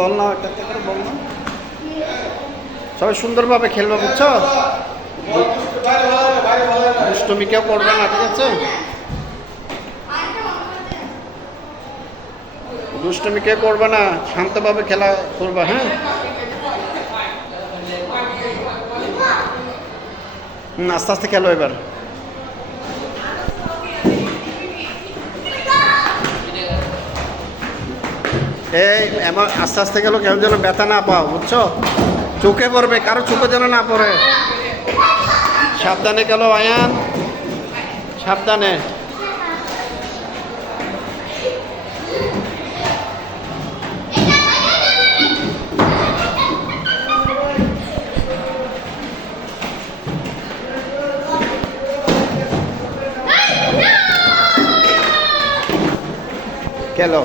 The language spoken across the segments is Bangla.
বল না একটা একটা করে বল না। সবাই সুন্দরভাবে খেলবে, বুঝছো? দুষ্টুমি কেউ করবে না, ঠিক আছে? দুষ্টুমি কেউ করবে না, শান্তভাবে খেলা করবা, হ্যাঁ? আস্তে আস্তে খেলো এবার। এই এমন আস্তে আস্তে গেল, কেউ যেন ব্যথা না পাও, বুঝছো? চোখে পড়বে, কারো চোখে যেন না পড়ে। সাবধানে গেল আয়ান, সাবধানে। গেল।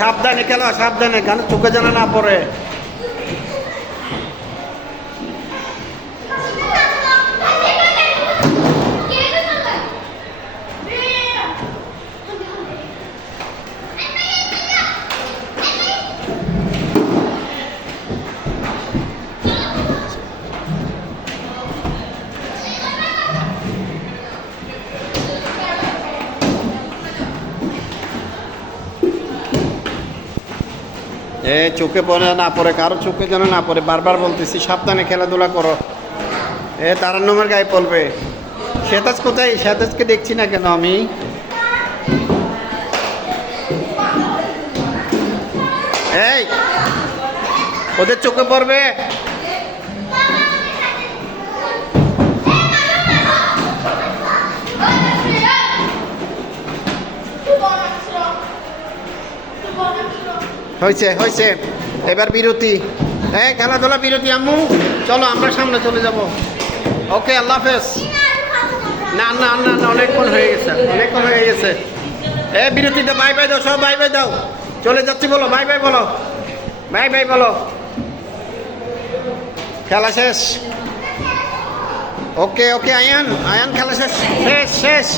সাবধানে খেলো, সাবধানে, কারণ চোখে যেন না পড়ে। চোখে পড়ে না পড়ে, কারো চোখে যেন না পড়ে, বারবার বলতেছি সাবধানে খেলাধুলা করো। তারান্নমের গায়ে পড়বে। সেতাজ কোথায়? সেতাজকে দেখছি না কেন আমি? এই ওদের চোখে পড়বে। হয়েছে হয়েছে, এবার বিরতি। খেলাধুলা বিরতি। আম্মু চলো আমরা সামনে চলে যাব। ওকে, আল্লাহ হাফেজ। না না না না, অনেকক্ষণ হয়ে গেছে, অনেকক্ষণ হয়ে গেছে। বিরতিতে বাই বাই দাও, সব বাই বাই দাও। চলে যাচ্ছি বলো, বাই বাই বলো, বাই বাই বলো। খেলা শেষ। ওকে ওকে আয়ান, আয়ান খেলা শেষ, শেষ শেষ।